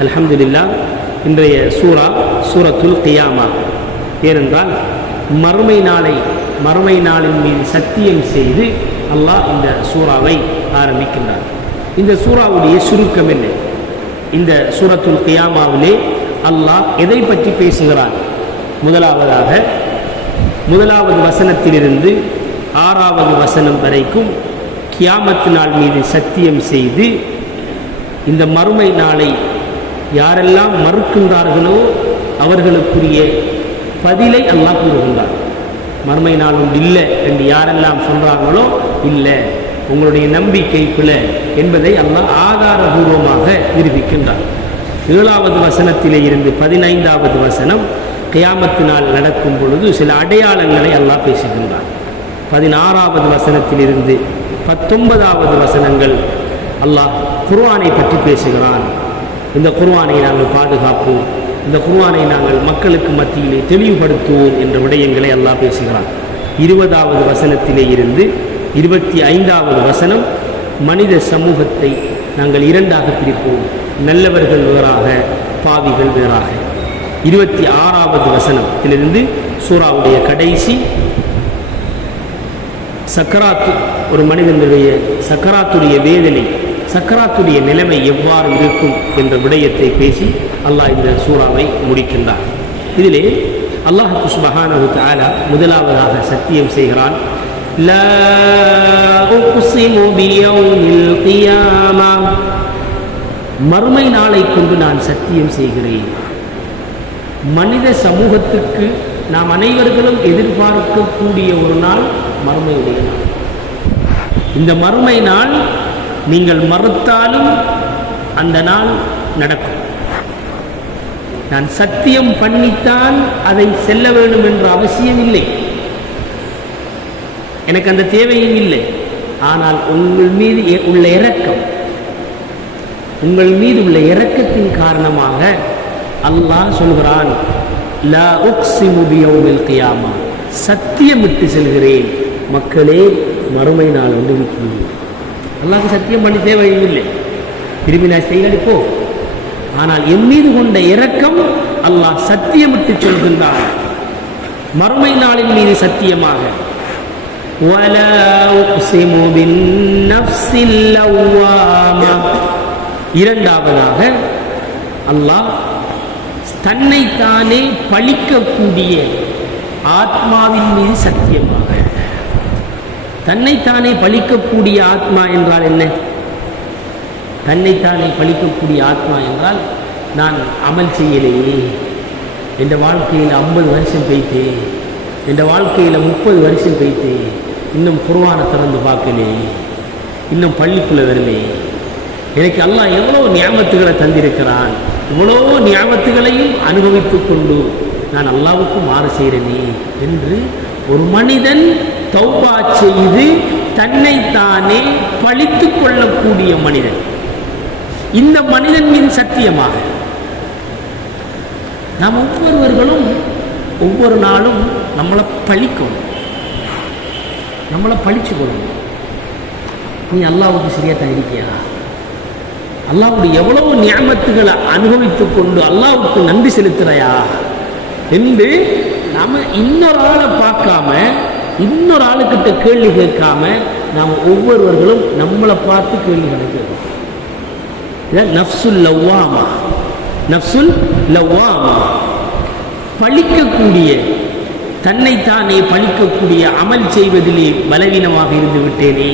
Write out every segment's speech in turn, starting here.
அல்ஹம்துலில்லா இன்றைய சூரா சூரத்துல் கியாமா. ஏனென்றால் மறுமை நாளை மறுமை நாளின் மீது சத்தியம் செய்து அல்லாஹ் இந்த சூறாவை ஆரம்பிக்கின்றார் இந்த சூறாவுடைய சுருக்கம் என்ன? இந்த சூரத்துல் கியாமாவிலே அல்லாஹ் எதை பற்றி பேசுகிறார் முதலாவதாக முதலாவது வசனத்திலிருந்து ஆறாவது வசனம் வரைக்கும் கியாமத்து நாள் மீது சத்தியம் செய்து இந்த மறுமை நாளை யாரெல்லாம் மறுக்கின்றார்களோ அவர்களுக்குரிய பதிலை அல்லாஹ் கூறுகின்றார் மறுமை நாள் ஒன்று இல்லை என்று யாரெல்லாம் சொல்கிறாங்களோ இல்லை உங்களுடைய நம்பிக்கை பிழை என்பதை அல்லாஹ் ஆதாரபூர்வமாக நிரூபிக்கின்றார் ஏழாவது வசனத்திலே இருந்து பதினைந்தாவது வசனம் கியாமத்தினால் நடக்கும் பொழுது சில அடையாளங்களை அல்லாஹ் பேசுகின்றார் பதினாறாவது வசனத்திலிருந்து பத்தொன்பதாவது வசனங்கள் அல்லாஹ் குர்ஆனை பற்றி பேசுகிறான். இந்த குர்வானை நாங்கள் பாதுகாப்போம். இந்த குர்வானை நாங்கள் மக்களுக்கு மத்தியிலே தெளிவுபடுத்துவோம் என்ற விடயங்களை அல்லாஹ் பேசுகிறான். இருபதாவது வசனத்திலே இருந்து இருபத்தி ஐந்தாவது வசனம் மனித சமூகத்தை நாங்கள் இரண்டாக பிரிப்போம். நல்லவர்கள் வேறாக பாவிகள் வேறாக. இருபத்தி ஆறாவது வசனத்திலிருந்து சூறாவுடைய கடைசி சக்கராத்து ஒரு மனிதனுடைய சக்கராத்துடைய வேதனை சக்கராத்துடைய நிலைமை எவ்வாறு இருக்கும் என்ற விடயத்தை பேசி அல்லாஹ் இந்த சூறாவை முடிக்கின்றார் இதிலே அல்லாஹ் சுபஹானஹு ஆலா முதலாவதாக சத்தியம் செய்கிறான். மறுமை நாளை கொண்டு நான் சத்தியம் செய்கிறேன். மனித சமூகத்துக்கு நாம் அனைவர்களும் எதிர்பார்க்கக்கூடிய ஒரு நாள் மறுமையுடைய நாள். இந்த மறுமை நாள் நீங்கள் மறுத்தாலும் அந்த நாள் நடக்கும். நான் சத்தியம் பண்ணித்தான் அதை செல்ல வேண்டும் என்ற அவசியம் இல்லை. எனக்கு அந்த தேவையும் இல்லை. ஆனால் உங்கள் மீது உள்ள இரக்கம் உங்கள் மீது உள்ள இரக்கத்தின் காரணமாக அல்லாஹ் சொல்கிறான் சத்தியமிட்டு செல்கிறேன். மக்களே மறுமை நாள் வந்து இருக்கிறேன் அல்லாஹ் சத்தியம் பண்ணி தேவையில்லை. திரும்பி நான் செயலளிப்போ ஆனால் என் மீது கொண்ட இரக்கம் அல்லாஹ் சத்தியமிட்டு சொல்கின்றான். மறுமை நாளின் மீது சத்தியமாக. இரண்டாவதாக அல்லாஹ் தன்னைத்தானே பழிக்கக்கூடிய ஆத்மாவின் மீது சத்தியமாக. தன்னைத்தானே பழிக்கக்கூடிய ஆத்மா என்றால் என்ன? தன்னைத்தானே பழிக்கக்கூடிய ஆத்மா என்றால் நான் அமல் செய்யலையே. என் வாழ்க்கையில் ஐம்பது வருஷம் பெய்த்தே என் வாழ்க்கையில் முப்பது வருஷம் பெய்த்தே இன்னும் குர்வானை திறந்து பார்க்கலே. இன்னும் பள்ளிக்குள்ளே வரலே. எனக்கு எல்லாம் எவ்வளோ ஞாபகத்துகளை தந்திருக்கிறான். இவ்வளோ ஞாபகத்துகளையும் அனுபவித்துக் கொண்டு நான் அல்லாவுக்கு மாறு செய்கிறேனே என்று ஒரு மனிதன் தௌபா செய்து தன்னைத்தானே பழித்து கொள்ளக்கூடிய மனிதன். இந்த மனிதன் மீது சத்தியமாக நாம் ஒவ்வொருவர்களும் ஒவ்வொரு நாளும் நம்மளை பழிக்கணும். நம்மளை பழிச்சு கொள்ளணும் நீ அல்லாவுக்கு சரியா தான் இருக்கியா? அல்லாவுடைய எவ்வளவு நியமத்துகளை அனுபவித்துக் கொண்டு அல்லாவுக்கு நன்றி செலுத்துறையா? என்று நாம இன்னொரு ஆளை பார்க்காம இன்னொரு ஆளுக்கிட்ட கேள்வி கேட்காம நாம் ஒவ்வொருவர்களும் நம்மளை பார்த்து கேள்வி கேட்கிறோம். நஃப்சுல் லவ்வாமா நஃப்சுல் லவ்வாமா. பழிக்கக்கூடிய தன்னைத்தானே பழிக்கக்கூடிய அமல் செய்வதிலே பலவீனமாக இருந்து விட்டேனே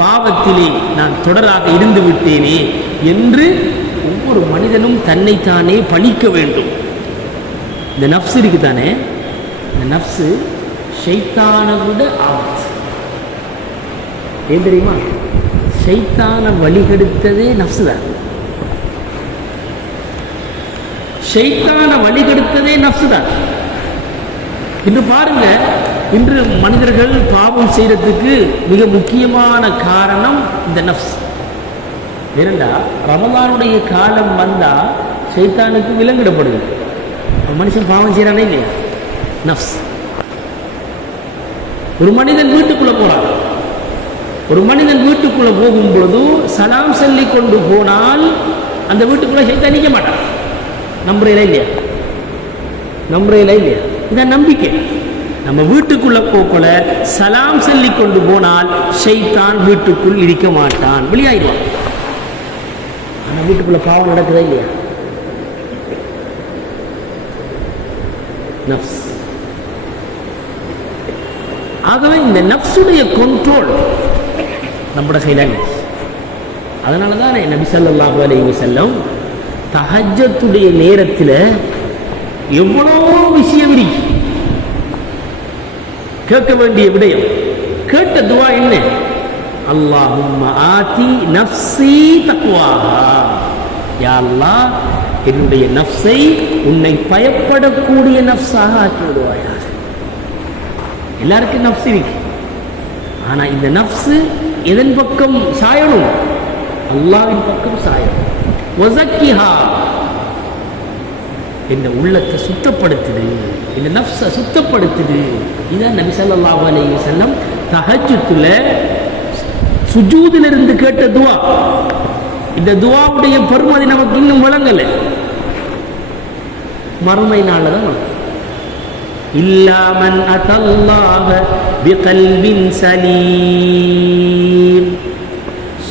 பாவத்திலே நான் தொடராக இருந்து விட்டேனே என்று ஒவ்வொரு மனிதனும் தன்னைத்தானே பழிக்க வேண்டும். இந்த நஃப்ஸ் இருக்கு தானே இந்த நஃப்ஸு ஷைத்தானை விட ஆபத்து. ஏன் தெரியுமா? ஷைத்தானை வழிகெடுத்ததே நஃப்ஸு தான். ஷைத்தானை வழிகெடுத்ததே நஃப்ஸு தான். இன்று பாருங்க இன்று மனிதர்கள் பாவம் செய்யறதுக்கு மிக முக்கியமான காரணம் இந்த நஃப்ஸ். ஏனென்றா ரமலானுடைய காலம் வந்தால் சைத்தானுக்கு விலங்கிடப்படுது மனுஷன் பாவம் செய்கிறானே இல்லையா? நஃப்ஸ். ஒரு மனிதன் வீட்டுக்குள்ள போறான். ஒரு மனிதன் வீட்டுக்குள்ள போகும் பொழுது சலாம் சொல்லி கொண்டு போனால் அந்த வீட்டுக்குள்ள சைத்தான் நிற்க மாட்டான். நம்புறையில இல்லையா? நம்புறையில இல்லையா? இதான் நம்பிக்கை. நம்ம வீட்டுக்குள்ள போக்குல சலாம் சொல்லி கொண்டு போனால் ஷைத்தான் வீட்டுக்குள் இடிக்க மாட்டான். வெளியாயிடுவான். ஆனா வீட்டுக்குள்ள பாவம் நடக்குதா இல்லையா? நப்ஸ் ஆகவே இந்த நப்சுடைய கண்ட்ரோல் நம்மட கையில் இல்லை. அதனால தான் நபி ஸல்லல்லாஹு அலைஹி செல்லம் தஹஜ்ஜத்துடைய நேரத்தில் எவ்வளோ விஷயம் இருக்கு? கேட்க வேண்டிய விடயம். கேட்ட துவா என்ன? அல்லாஹும்ம ஆதி நஃப்ஸி தக்வாஹா. யா அல்லாஹ் என்னுடைய நஃப்ஸை உன்னை பயப்படக்கூடிய நஃப்ஸாக ஆக்கி விடுவாயா? எல்லாருக்கும் நஃப்ஸ் இருக்கு. ஆனா இந்த நஃப்ஸு எதன் பக்கம் சாயணும்? அல்லாவின் பக்கம் சாயணும். வஸக்கிஹா. இந்த உள்ளத்தை சுத்தப்படுத்துது. இந்த நஃப்ஸை சுத்தப்படுத்துது. இதான் நபி சல்லாஹ் அலி செல்லம் தகச்சுத்துல சுஜூதிலிருந்து கேட்ட துவா. இந்த துவாவுடைய பெருமதி நமக்கு இன்னும் வழங்கலை. மறுமை நாளில் தான் வழங்கும் إلا من أتى الله بقلب سليم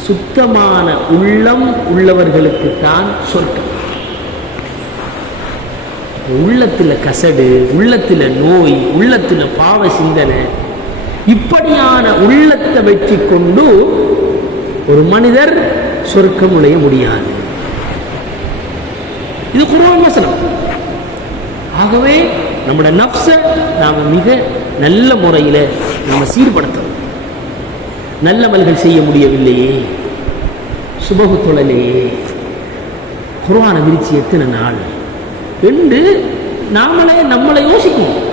சுத்தமான உள்ளம் உள்ளவர்களுக்கு தான் சொர்க்கம் உள்ளத்துல கசடு உள்ளத்துல நோய் உள்ளத்துல பாவ சிந்தனை இப்படியான உள்ளத்தை வச்சு கொண்டு ஒரு மனிதர் சொர்க்கம் நுழைய முடியாது இது குர்ஆன் வசனம் ஆகவே நம்மளோட நப்சை நாம் மிக நல்ல முறையில் நம்ம சீர்படுத்தணும். நல்ல மல்கள் செய்ய முடியவில்லையே. சுபகு தொழலையே. குர்ஆன விரிச்சு எத்தனை நாள்? என்று நாமளே நம்மளை யோசிக்கணும்.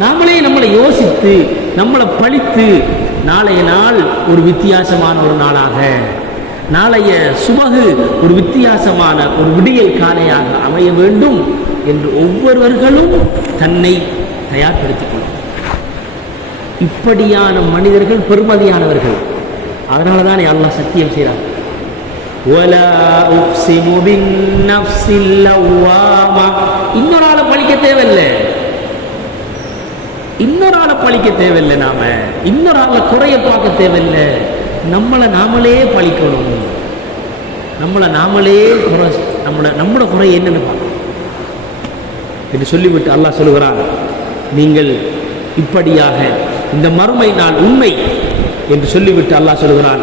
நாமளே நம்மளை யோசித்து நம்மளை பழித்து நாளைய நாள் ஒரு வித்தியாசமான ஒரு நாளாக நாளைய சுபகு ஒரு வித்தியாசமான ஒரு விடியல் காலையாக அமைய வேண்டும். என்று ஒவ்வொருவர்களும் தன்னை தயார்படுத்திக் கொள்ளும் இப்படியான மனிதர்கள் பெருமதியானவர்கள். அதனால தான் அல்லாஹ் சத்தியம் செய்கிறார் இன்னொரு ஆளை பழிக்க தேவையில்லை. இன்னொரு ஆளை பழிக்க தேவையில்லை நாம. இன்னொரு ஆளை குறைய பார்க்க தேவையில்லை. நம்மளை நாமளே பழிக்கணும். நம்மளை நாமளே குறை நம்மளை நம்மளோட குறை என்னன்னு பார்க்கணும். என்று சொல்லிவிட்டு அல்லாஹ் சொல்லுகிறான். நீங்கள் இப்படியாக இந்த மறுமை நான் உண்மை என்று சொல்லிவிட்டு அல்லாஹ் சொல்லுகிறான்.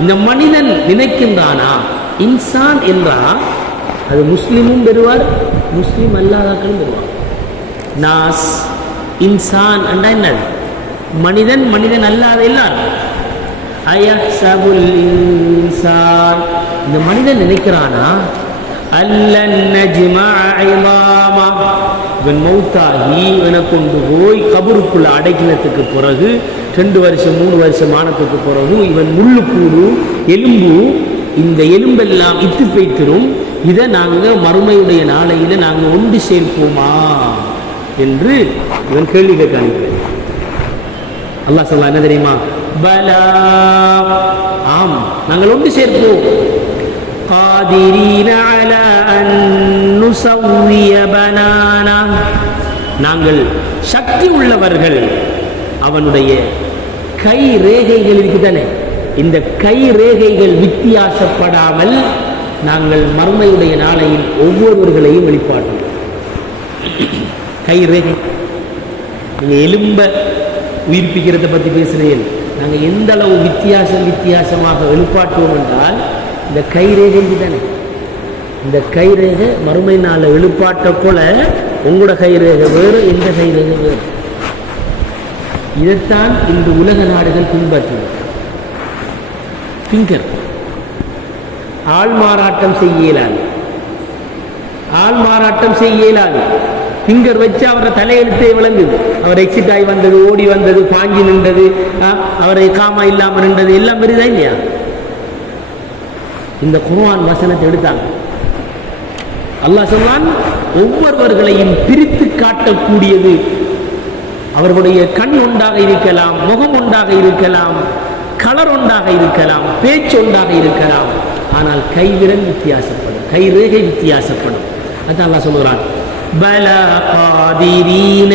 இந்த மனிதன் நினைக்கின்றானா? இன்சான் என்றால் அது முஸ்லிமும் பெறுவார் முஸ்லீம் அல்லாதாக்களும் பெறுவார். நாஸ் இன்சான் என்றா என்னது மனிதன் மனிதன் அல்லாத எல்லாரும் இந்த மனிதன் நினைக்கிறானா? அல்லன் இவன் மௌத்தாகி இவனை கொண்டு போய் கபருக்குள்ள அடைக்கினத்துக்கு பிறகு ரெண்டு வருஷம் மூணு வருஷம் ஆனத்துக்கு பிறகு இவன் முள்ளு கூடு எலும்பு இந்த எலும்பெல்லாம் இத்து பைத்திரும் இதை நாங்கள் மறுமையுடைய நாளையில நாங்கள் ஒன்று சேர்ப்போமா என்று இவன் கேள்வி கேட்க அனுப்புகிறேன் அல்லாஹ் சொல்ல என்ன தெரியுமா பலா ஆம் நாங்கள் ஒன்று சேர்ப்போம் قادرين على أن نسوي بنانا நாங்கள் சக்தி உள்ளவர்கள் அவனுடைய கை ரேகைகள் இருக்குதானே இந்த கை ரேகைகள் வித்தியாசப்படாமல் நாங்கள் மர்மையுடைய நாளையில் ஒவ்வொருவர்களையும் வெளிப்பாட்டோம் கை ரேகை நீங்கள் எலும்ப உயிர்ப்பிக்கிறத பற்றி பேசுகிறீர்கள் நாங்கள் எந்த அளவு வித்தியாசம் வித்தியாசமாக வெளிப்பாட்டுவோம் என்றால் இந்த கைரேகை தானே? இந்த கைரேகை மறுமை நாளில் எழுப்பாட்ட போல உங்களோட கைரேகை வேறு இந்த கைரேகை வேறு. இதைத்தான் இந்த உலக நாடுகள் பின்பற்றுது பிங்கர் ஆள் மாறாட்டம் செய்ய இயலாது. ஆள் மாறாட்டம் செய்ய இயலாது. ஃபிங்கர் வச்சு அவரை தலையெழுத்தே விளங்குது. அவர் எக்ஸிட் ஆகி வந்தது ஓடி வந்தது பாஞ்சி நின்றது அவரை காமா இல்லாமல் நின்றது எல்லாம் வருதா இல்லையா? இந்த குர்ஆன் வசனத்தை எடுத்தாங்க. அல்லாஹ் சொன்னான் ஒவ்வொருவர்களையும் பிரித்து காட்டக்கூடியது அவர்களுடைய கண் ஒன்றாக இருக்கலாம் முகம் ஒன்றாக இருக்கலாம் கலர் ஒன்றாக இருக்கலாம் பேச்சு ஒன்றாக இருக்கலாம். ஆனால் கைவிரல் வித்தியாசப்படும் கைரேகை வித்தியாசப்படும். அதான் அல்லாஹ் சொல்கிறான் பல காதிரீன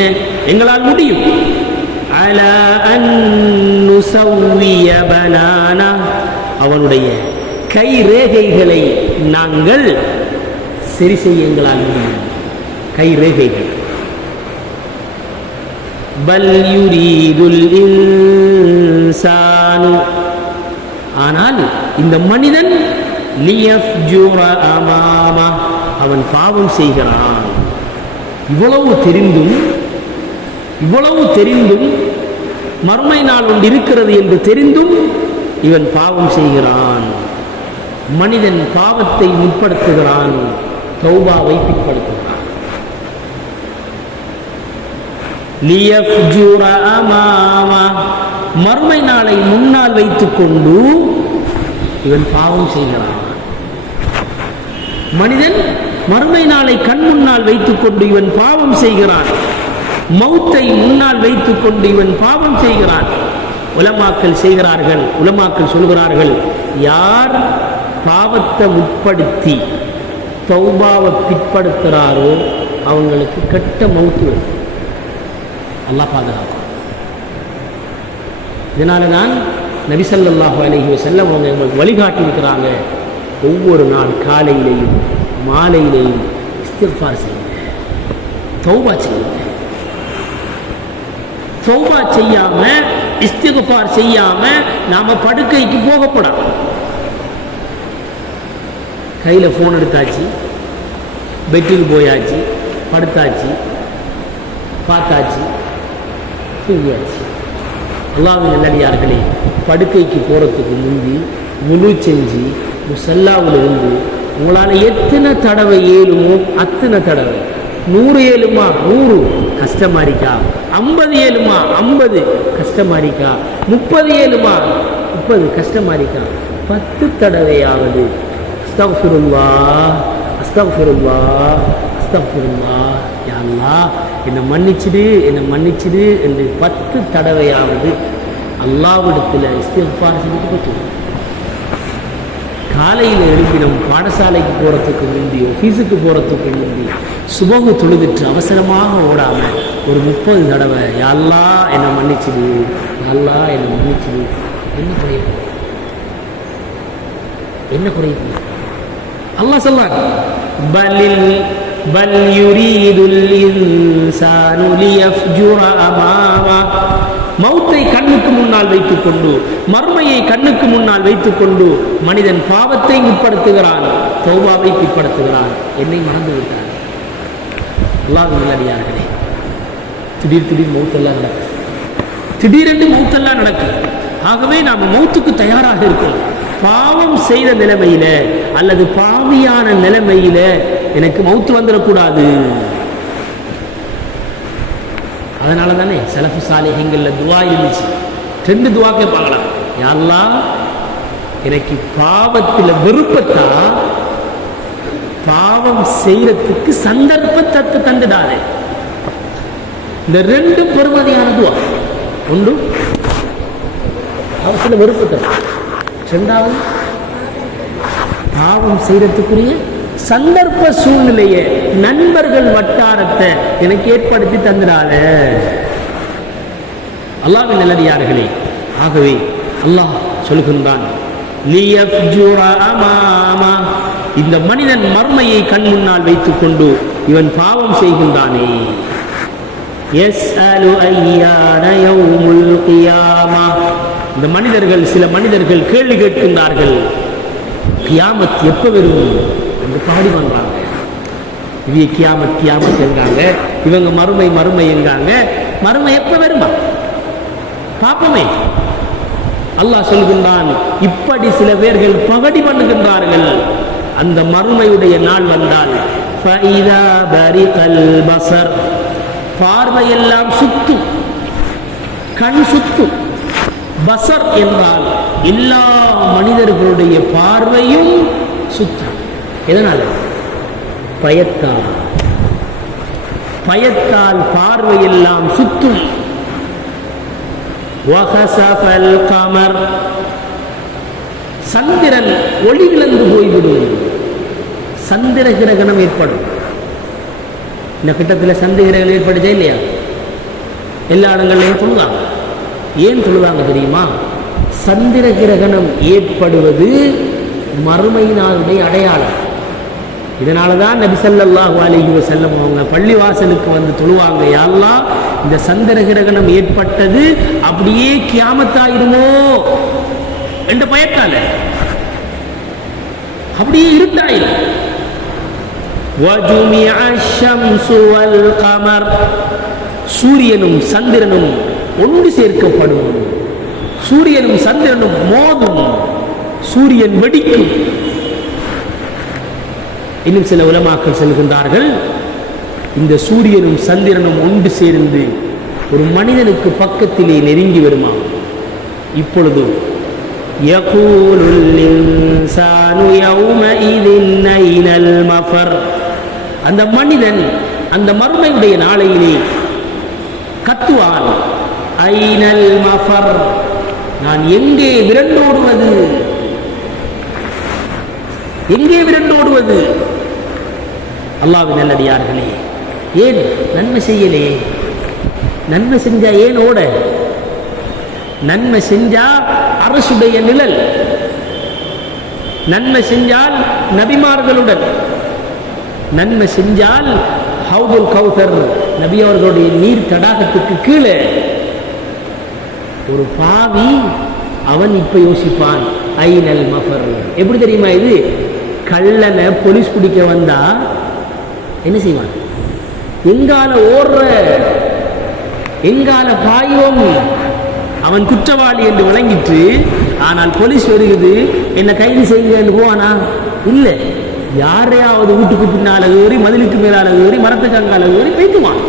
எங்களால் முடியும். அல அன்னுசவ்விய பனானா அவனுடைய கை ரேகைகளை நாங்கள் சரி செய்யுங்களால் கை ரேகைகள். பல் யுரீதுல் இன்சானு. ஆனால் இந்த மனிதன் லியஃப்ஜுர அவன் பாவம் செய்கிறான். இவ்வளவு தெரிந்தும் இவ்வளவு தெரிந்தும் மர்மை நாள் ஒன்று இருக்கிறது என்று தெரிந்தும் இவன் பாவம் செய்கிறான். மனிதன் பாவத்தை முற்படுத்துகிறான். தௌபாவை பிற்படுத்துகிறான் மறுமை மர்மை நாளை முன்னால் வைத்துக் கொண்டு இவன் பாவம் செய்கிறான். மனிதன் மறுமை நாளை கண் முன்னால் வைத்துக் கொண்டு இவன் பாவம் செய்கிறான். மௌத்தை முன்னால் வைத்துக் கொண்டு இவன் பாவம் செய்கிறான். உலமாக்கள் செய்கிறார்கள் உலமாக்கள் சொல்கிறார்கள் யார் பாவத்தை உட்படுத்தி தௌபாவை பிற்படுத்துகிறாரோ அவங்களுக்கு கெட்ட மௌத்து வரும். அல்லாஹ் பாதுகாக்கும் இதனால தான் நபிசல்லாஹு அலஹி செல்லம் அவங்க எங்களுக்கு வழிகாட்டியிருக்கிறாங்க. ஒவ்வொரு நாள் காலையிலையும் மாலையிலையும் இஸ்திஃபார் செய்யுங்க. தௌபா செய்யுங்க. தௌபா செய்யாம இஸ்திஃபார் செய்யாம நாம படுக்கைக்கு போகப்படாது. கையில் ஃபோன் எடுத்தாச்சு. பெட்டுக்கு போயாச்சு படுத்தாச்சு பார்த்தாச்சு தூங்கியாச்சு. அல்லாவின் நல்லடியார்களே படுக்கைக்கு போகிறதுக்கு முந்தி முழு செஞ்சு முசல்லாவில் இருந்து உங்களால் எத்தனை தடவை ஏழுமோ அத்தனை தடவை. நூறு ஏழுமா? நூறு. கஷ்டமா இருக்கா ஐம்பது ஏழுமா? ஐம்பது. கஷ்டமா இருக்கா முப்பது ஏழுமா? முப்பது. கஷ்டமா இருக்கா பத்து தடவையாவது அஸ்தஃபிருல்லா அஸ்தஃபிருல்லா அஸ்தஃபிருல்லா யாருலா என்னை மன்னிச்சிடு என்னை மன்னிச்சிடு என்று பத்து தடவையாவது அல்லாவிடத்தில் இஸ்திஃபார் செஞ்சுட்டு போச்சு காலையில் எழுப்பி நம்ம பாடசாலைக்கு போகிறதுக்கு முந்தி ஆஃபீஸுக்கு போகிறதுக்கு முந்தி சுபகு தொழுதுட்டு அவசரமாக ஓடாமல் ஒரு முப்பது தடவை யாழ்லா என்னை மன்னிச்சிடு யாழ்லா என்னை மன்னிச்சிடு. என்ன குறைய என்ன குறைய அல்லாஹ் சொல்றான் பலில் பல் யுரீதுல் இன்சானு லியஃப்ஜுர அமாமா மௌத்தை கண்ணுக்கு முன்னால் வைத்துக்கொண்டு மர்மையை கண்ணுக்கு முன்னால் வைத்துக்கொண்டு மனிதன் பாவத்தை முற்படுத்துகிறான் தௌபாவை பிற்படுத்துகிறான் என்னை மறந்து விட்டான் அல்லாஹ் நல்லடியார்களே திடீர் திடீர் மௌத்தெல்லாம் நடக்குது திடீரென்று மௌத்தெல்லாம் நடக்குது ஆகவே நாம் மௌத்துக்கு தயாராக இருக்கிறோம் பாவம் செய்த நிலைமையில அல்லது பாவியான நிலைமையில எனக்கு மௌத்து வந்துடக்கூடாது. அதனால தானே சலஃபு சாலிஹங்களில் துவா இருந்துச்சு. ரெண்டு துவா கேட்பாங்களாம் யாரெல்லாம் எனக்கு பாவத்தில் வெறுப்பத்தா பாவம் செய்யறதுக்கு சந்தர்ப்பத்தை தந்துடாதே. இந்த ரெண்டு பெருமதியான துவா. ஒன்று அவசில வெறுப்பத்தை ரெண்டாவது பாவம் செய்யறதுக்குரிய சந்தர்ப்ப சூழ்நிலையை நண்பர்கள் வட்டாரத்தை எனக்கு ஏற்படுத்தி தந்துடாத அல்லாவின் நல்லடியார்களே ஆகவே அல்லாஹ் சொல்கின்றான் இந்த மனிதன் மர்மையை கண் முன்னால் வைத்துக் கொண்டு இவன் பாவம் செய்கின்றானே. எஸ் அலு ஐயான இந்த மனிதர்கள் சில மனிதர்கள் கேள்வி கேட்கின்றார்கள். கியாமத் எப்ப வரும் என்று பாடி வந்தாங்க. இவங்க கியாமத் கியாமத் என்றாங்க. இவங்க மறுமை மறுமை என்றாங்க. மறுமை எப்ப வருமா? பாப்பமே. அல்லாஹ் சொல்கின்றான் இப்படி சில பேர்கள் பகடி பண்ணுகின்றார்கள். அந்த மறுமையுடைய நாள் வந்தால் பார்வையெல்லாம் சுத்தும். கண் சுத்தும். பசர் என்றால் எல்லா மனிதர்களுடைய பார்வையும் சுத்தம். எதனால? பயத்தால். பயத்தால் பார்வையெல்லாம் சுத்தும். கமர். சந்திரன் ஒளி விளந்து போய்விடும். சந்திர கிரகணம் ஏற்படும். இந்த கிட்டத்தில் சந்திர கிரகணம் ஏற்படுச்சா இல்லையா? எல்லா இடங்கள்லையும் சொல்லலாம் ஏன் சொல்லுவாங்க தெரியுமா? சந்திர கிரகணம் ஏற்படுவது மறுமை அடையாளம். இதனால தான் நபிசல்லாஹு அலிஹி செல்லம் அவங்க பள்ளி வாசலுக்கு வந்து தொழுவாங்க. யாரெல்லாம் இந்த சந்திர கிரகணம் ஏற்பட்டது அப்படியே கியாமத்தாயிருமோ என்று பயத்தால. அப்படியே இருட்டாயிரும். சூரியனும் சந்திரனும் ஒன்று சேர்க்கப்படும். சூரியனும் சந்திரனும் மோதும். சூரியன் வெடிக்கும். இன்னும் சில உலமாக்கள் செல்கின்றார்கள் இந்த சூரியனும் சந்திரனும் ஒன்று சேர்ந்து ஒரு மனிதனுக்கு பக்கத்திலே நெருங்கி வருமா? இப்பொழுது அந்த மனிதன் அந்த மர்மையுடைய நாளையிலே கத்துவான். ஐனல் மஃபர். நான் எங்கே விரண்டோடுவது? எங்கே விரண்டோடுவது? அல்லாவின் நல்லடியார்களே ஏன் நன்மை செய்யலே? நன்மை செஞ்சா ஏன் ஓட? நன்மை செஞ்சா அரசுடைய நிழல். நன்மை செஞ்சால் நபிமார்களுடன். நன்மை செஞ்சால் ஹவுதுல் கௌதர் நபி அவர்களுடைய நீர் தடாகத்துக்கு கீழே. ஒரு பாவி அவன் இப்ப யோசிப்பான் ஐநல் மஃபர். எப்படி தெரியுமா இது? கள்ளனை போலீஸ் பிடிக்க வந்தா என்ன செய்வான்? எங்கால ஓடுற எங்கால பாயும் அவன் குற்றவாளி என்று விளங்கிட்டு ஆனால் போலீஸ் வருகிறது என்ன கைது செய்யுங்க என்று போவானா? இல்லை. யாரையாவது வீட்டுக்கு பின்னால் ஏறி மதிலுக்கு மேலால ஏறி மரத்துக்கு அங்கால ஏறி வைக்குவான்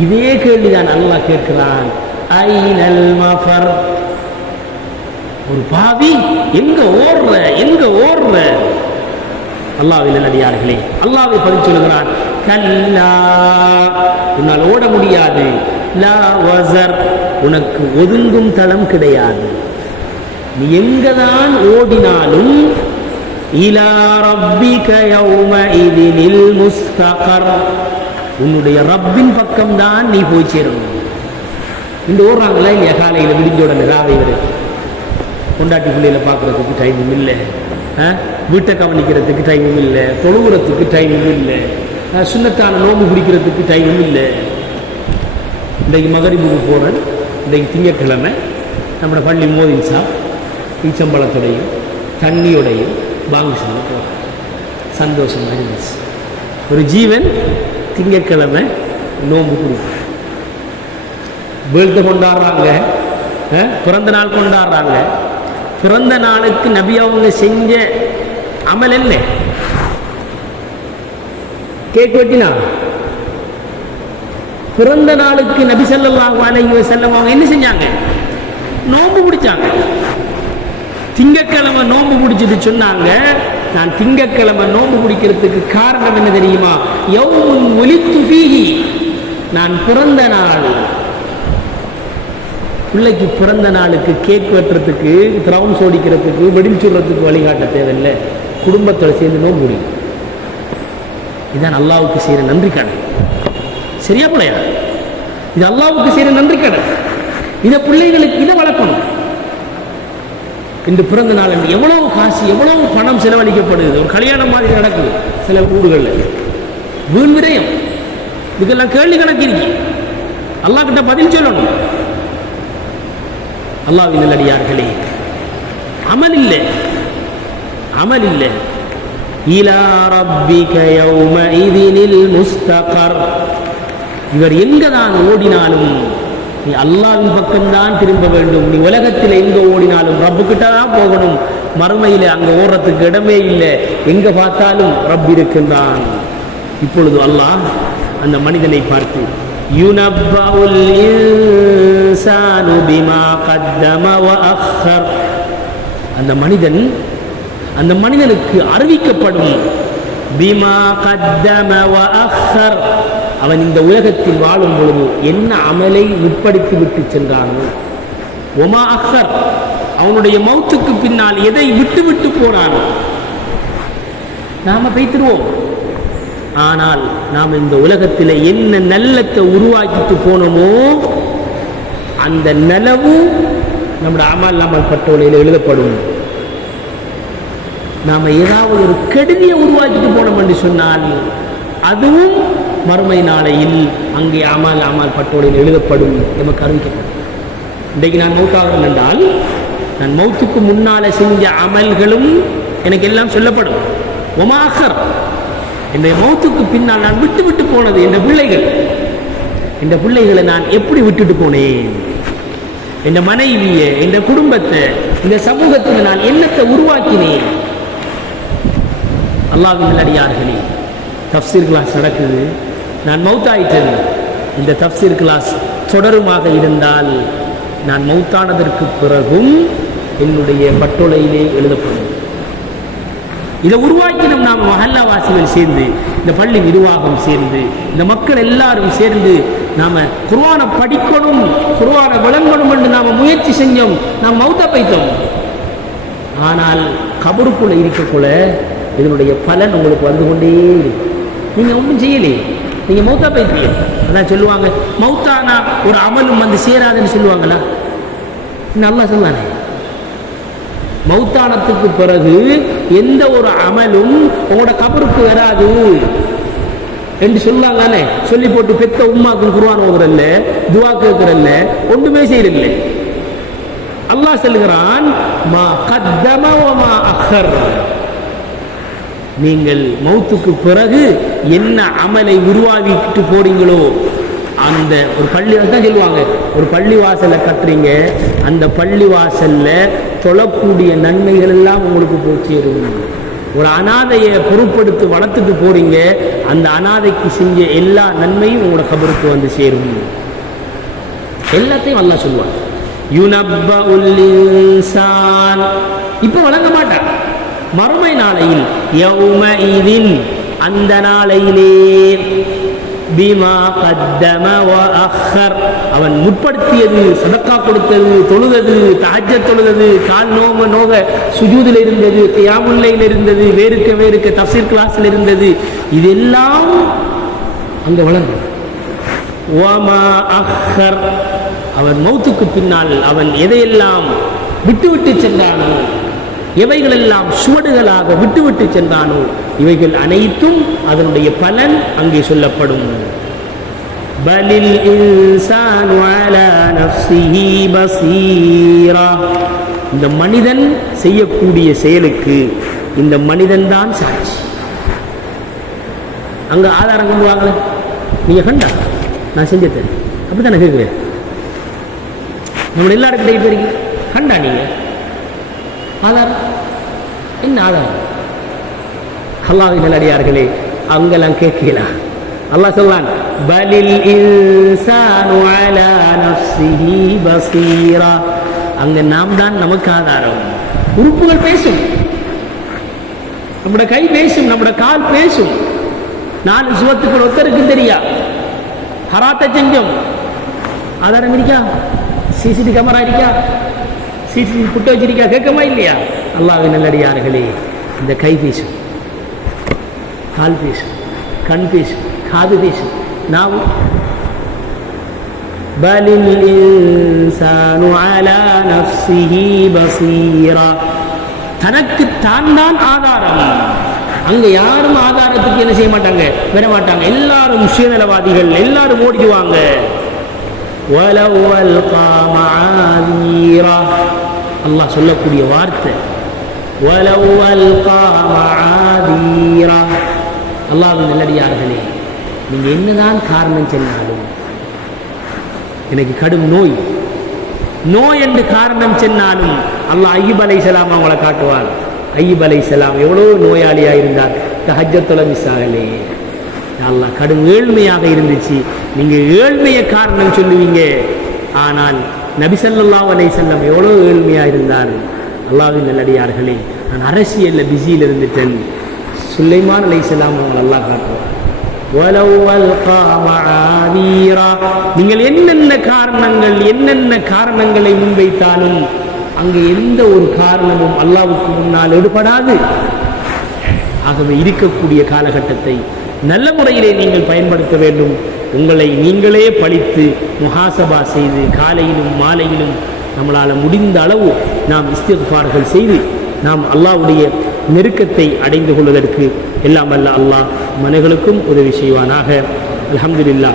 இதே கேள்விதான் அல்லாஹ் கேட்கிறான். ஒரு பாவி எங்க ஓடுற எங்க ஓடுற? அல்லாவில் நடிகார்களே அல்லாவை பதில் சொல்லுகிறான். கல்லா. உன்னால் ஓட முடியாது. வசர் உனக்கு ஒதுங்கும் தளம் கிடையாது. நீ எங்கதான் ஓடினாலும் இலா ரப்பிக யௌமஇதினில் முஸ்தகர். உன்னுடைய ரப்பின் பக்கம்தான் நீ போய் சேரணும். இந்த ஓடுறாங்களா இல்லையா? காலையில் விடிஞ்சோட உடனே ராவை வரைக்கும் கொண்டாட்டி பிள்ளையில பார்க்குறதுக்கு டைமும் இல்லை. ஆ? வீட்டை கவனிக்கிறதுக்கு டைமும் இல்லை. தொழுகிறதுக்கு டைமும் இல்லை. ஆ, சுண்ணத்தான நோம்பு பிடிக்கிறதுக்கு டைமும் இல்லை. இன்றைக்கு மகரிபுக்கு போகிறேன் இன்றைக்கு திங்கட்கிழமை. நம்மளோட பள்ளி மோதின் சாப். ஈச்சம்பழத்துடையும் தண்ணியோடையும் பாங்கு சொல்ல போகிறேன் சந்தோஷமாக இருந்துச்சு. ஒரு ஜீவன் திங்கட்கிழமை நோம்பு கொடுக்கும் வேர்ல்டு கொண்டாடுறாங்க பிறந்த நாள் கொண்டாடுறாங்க. பிறந்த நாளுக்கு நபி அவங்க செஞ்ச அமல் என்ன? கேக் வெட்டினா? பிறந்த நாளுக்கு நபி செல்லவாங்க அலைஹி வஸல்லம் அவங்க என்ன செஞ்சாங்க? நோன்பு பிடிச்சாங்க திங்கக்கிழமை நோம்பு பிடிச்சிட்டு சொன்னாங்க நான் திங்கக்கிழமை நோன்பு குடிக்கிறதுக்கு காரணம் என்ன தெரியுமா? எவ்வளவு ஒலித்து ஃபீஹி. நான் பிறந்த நாள். பிள்ளைக்கு பிறந்த நாளுக்கு கேக் வெட்டுறதுக்கு திரவம் சோடிக்கிறதுக்கு வெடில் சொல்றதுக்கு வழிகாட்ட தேவையில்லை. குடும்பத்தோட சேர்ந்து நோன்பு முடியும் இதான் அல்லாவுக்கு செய்கிற நன்றி கடன். சரியா பிள்ளையா இது அல்லாவுக்கு செய்கிற நன்றி கடன். இதை பிள்ளைகளுக்கு இதை வளர்க்கணும். இன்று பிறந்த நாள் எவ்வளவு காசு எவ்வளவு பணம் செலவழிக்கப்படுது? ஒரு கல்யாணம் மாதிரி நடக்குது சில ஊர்களில். வீண் விரயம் இதுக்கெல்லாம் கேள்வி கணக்கு இருக்கு. அல்லாஹ் கிட்ட பதில் சொல்லணும். அல்லாவின் நல்லடியார்களே அமல் இல்லை. அமல் இல்லை. இலா ரப்பிக யௌமஇதினில் முஸ்தகர். இவர் எங்க தான் ஓடினாலும் நீ அல்லாவின் பக்கம்தான் திரும்ப வேண்டும். நீ உலகத்தில் எங்க ஓடினாலும் ரப்புக்கிட்ட தான் போகணும். மறுமையில் அங்க ஓடுறதுக்கு இடமே இல்லை. எங்க பார்த்தாலும் ரப் இருக்கின்றான். இப்பொழுது அல்லாஹ் அந்த மனிதனை பார்த்து யுனப்பவுல் இன்சானு பிமா கத்தம வ அக்கர் அந்த மனிதன் அந்த மனிதனுக்கு அறிவிக்கப்படும் பிமா கத்தம வ அவன் இந்த உலகத்தில் வாழும் பொழுது என்ன அமலை முற்படுத்தி விட்டு சென்றானோ? ஒமா அக்சர் அவனுடைய மௌத்துக்கு பின்னால் எதை விட்டு விட்டு போனானோ? நாம பேத்துருவோம் ஆனால் நாம் இந்த உலகத்தில் என்ன நல்லத்தை உருவாக்கிட்டு போனோமோ அந்த நலவு நம்முடைய அமல் அமல் பட்டோலையில் எழுதப்படும். நாம் ஏதாவது ஒரு கெடுதியை உருவாக்கிட்டு போனோம் என்று சொன்னால் அதுவும் மறுமை நாளையில் அங்கே ஆமால் ஆமால் பட்டோலையில் எழுதப்படும் நமக்கு அறிவிக்கப்படும் இன்றைக்கு நான் மௌத்தாகிறேன் என்றால் நான் மௌத்துக்கு முன்னால செஞ்ச அமல்களும் எனக்கு எல்லாம் சொல்லப்படும். ஒமாகர் என்னுடைய மௌத்துக்கு பின்னால் நான் விட்டு விட்டு போனது என்ற பிள்ளைகள். இந்த பிள்ளைகளை நான் எப்படி விட்டுட்டு போனேன்? என் மனைவியை என் குடும்பத்தை இந்த சமூகத்தில் நான் என்னத்தை உருவாக்கினேன்? அல்லாவின் அடியார்களே தப்சீர் கிளாஸ் நடக்குது. நான் மௌத்தாயிட்டேன். இந்த தப்சீர் கிளாஸ் தொடருமாக இருந்தால் நான் மௌத்தானதற்கு பிறகும் என்னுடைய பட்டோலையிலே எழுதப்படும். இதை உருவாக்கினோம் நாம் மஹல்லாவாசிகள் சேர்ந்து இந்த பள்ளி நிர்வாகம் சேர்ந்து இந்த மக்கள் எல்லாரும் சேர்ந்து நாம குர்ஆனை படிக்கணும் குர்ஆனை விளங்கணும் என்று நாம முயற்சி செஞ்சோம். நாம் மௌத்தா பைத்தோம் ஆனால் கபருக்குள்ள இருக்கக்குள்ள இதனுடைய பலன் உங்களுக்கு வந்து கொண்டே இருக்கு நீங்க ஒன்றும் செய்யலையே. நீங்க மௌத்தா பைத்தீங்க அதான் சொல்லுவாங்க மௌத்தானா ஒரு அமலும் வந்து சேராதுன்னு சொல்லுவாங்களா? நல்லா சொல்லானே மௌத்தானத்துக்கு பிறகு எந்த ஒரு அமலும் உங்களோட கபருக்கு வராது. என்று சொல்லாங்கன்னு சொல்லி போட்டு பெத்த உம்மாக்கும் குருவான் ஓகுறல்ல துவா கேட்கறல்ல ஒன்றுமே செய்யறதில்ல. அல்லாஹ் சொல்லுகிறான் மா கத்தம மா அஹர். நீங்கள் மௌத்துக்கு பிறகு என்ன அமலை உருவாக்கிட்டு போறீங்களோ? அந்த ஒரு பள்ளி தான் சொல்லுவாங்க. ஒரு பள்ளி வாசலை கட்டுறீங்க. அந்த பள்ளி வாசல்ல தொழக்கூடிய நன்மைகள் எல்லாம் உங்களுக்கு போய் சேரும் ஒரு அனாதையை பொருட்படுத்தி வளர்த்துட்டு போறீங்க. அந்த அனாதைக்கு செஞ்ச எல்லா நன்மையும் உங்களோட கபருக்கு வந்து சேரும். எல்லாத்தையும் நல்லா சொல்லுவாங்க யுனப்பஉல் இப்போ வழங்க மறுமை நாளையில் யௌமஇதின் அந்த நாளையிலே. பீமா கத்தம அஹர். அவன் முற்படுத்தியது சதக்கா கொடுத்தது தொழுதது தாஜ தொழுதது கால் நோம நோக சுஜூதில் இருந்தது தியாமுல்லையில் இருந்தது வேறுக்க வேறுக்க தப்சீர் கிளாஸில் இருந்தது. இதெல்லாம் அங்கே வளர்ந்தது வமா அஹர். அவன் மௌத்துக்கு பின்னால் அவன் எதையெல்லாம் விட்டுவிட்டு சென்றானோ எவைகளெல்லாம் சுவடுகளாக விட்டுவிட்டு சென்றானோ? இவைகள் அனைத்தும் அதனுடைய பலன் அங்கே சொல்லப்படும். பலில் இன்சானு இந்த மனிதன் செய்யக்கூடிய செயலுக்கு இந்த மனிதன் தான் சாட்சி. அங்க ஆதாரம் கொண்டு வாங்கல கண்டா? நான் செஞ்சது. அப்படித்தானே கேட்குறேன்? நம்ம எல்லாருக்கிட்ட போயிருக்கீங்க கண்டா நீங்க? ஆதாரம் என்ன ஆதாரம் அல்லாஹ் நல்லடியார்களே அங்கெல்லாம் கேட்கலாம் அல்லாஹ் சொல்லான் பலில் இன்சானு அலா நஃப்ஸிஹி பஸீரா அங்க நாம் தான் நமக்கு ஆதாரம். உறுப்புகள் பேசும். நம்மட கை பேசும் நம்மட கால் பேசும். நாலு சுவத்துக்கள் ஒத்தருக்கு தெரியா? ஹராத்த செஞ்சோம் ஆதாரம் இருக்கா? சிசிடி கேமரா இருக்கா? சிசிடி புட்ட வச்சிருக்கா கேட்கமா இல்லையா அல்லாஹ் நல்லடியார்களே இந்த கை பேசும் கால் பேசும் கண் பேசும் காது பேசும் நாம் بل الإنسان على نفسه بصيرا தனக்கு தான் தான் ஆதாரம் அங்க யாரும் ஆதாரத்துக்கு என்ன செய்ய மாட்டாங்க வர மாட்டாங்க எல்லாரும் சுயநலவாதிகள் எல்லாரும் ஓடிடுவாங்க وَلَوْ أَلْقَى مَعَاذِيرًا அல்லாஹ் சொல்லக்கூடிய வார்த்தை. அல்லாவின் நல்லடியார்களே நீங்கள் என்னதான் காரணம் சொன்னாலும் எனக்கு கடும் நோய். நோய் என்று காரணம் சொன்னாலும் அல்லாஹ் ஐயப் அலை சலாம் அவங்கள காட்டுவார் ஐயப் அலை சலாம் எவ்வளோ நோயாளியாக இருந்தார். தஹஜத்துல மிஸ் ஆகலே. அல்லா கடும் ஏழ்மையாக இருந்துச்சு. நீங்கள் ஏழ்மையை காரணம் சொல்லுவீங்க. ஆனால் நபிசல்லா அலை செல்லம் எவ்வளோ ஏழ்மையாக இருந்தார்? அல்லாவின் நல்லடியார்களே நான் அரசியலில் பிஸியில் இருந்துட்டேன். சுல்லைமான் அலை செல்லாம் அவங்க நல்லா காட்டுவார் நீங்கள் என்னென்ன காரணங்கள் என்னென்ன காரணங்களை முன்வைத்தாலும் அங்கு எந்த ஒரு காரணமும் அல்லாவுக்கு முன்னால் எடுபடாது. ஆகவே இருக்கக்கூடிய காலகட்டத்தை நல்ல முறையிலே நீங்கள் பயன்படுத்த வேண்டும். உங்களை நீங்களே பழித்து முகாசபா செய்து காலையிலும் மாலையிலும் நம்மளால் முடிந்த அளவு நாம் இஸ்திஃபார்கள் செய்து நாம் அல்லாஹ்வுடைய நெருக்கத்தை அடைந்து கொள்வதற்கு எல்லாம் வல்ல அல்லாஹ் மனைகளுக்கும் உதவி செய்வானாக. அலமதுல்லா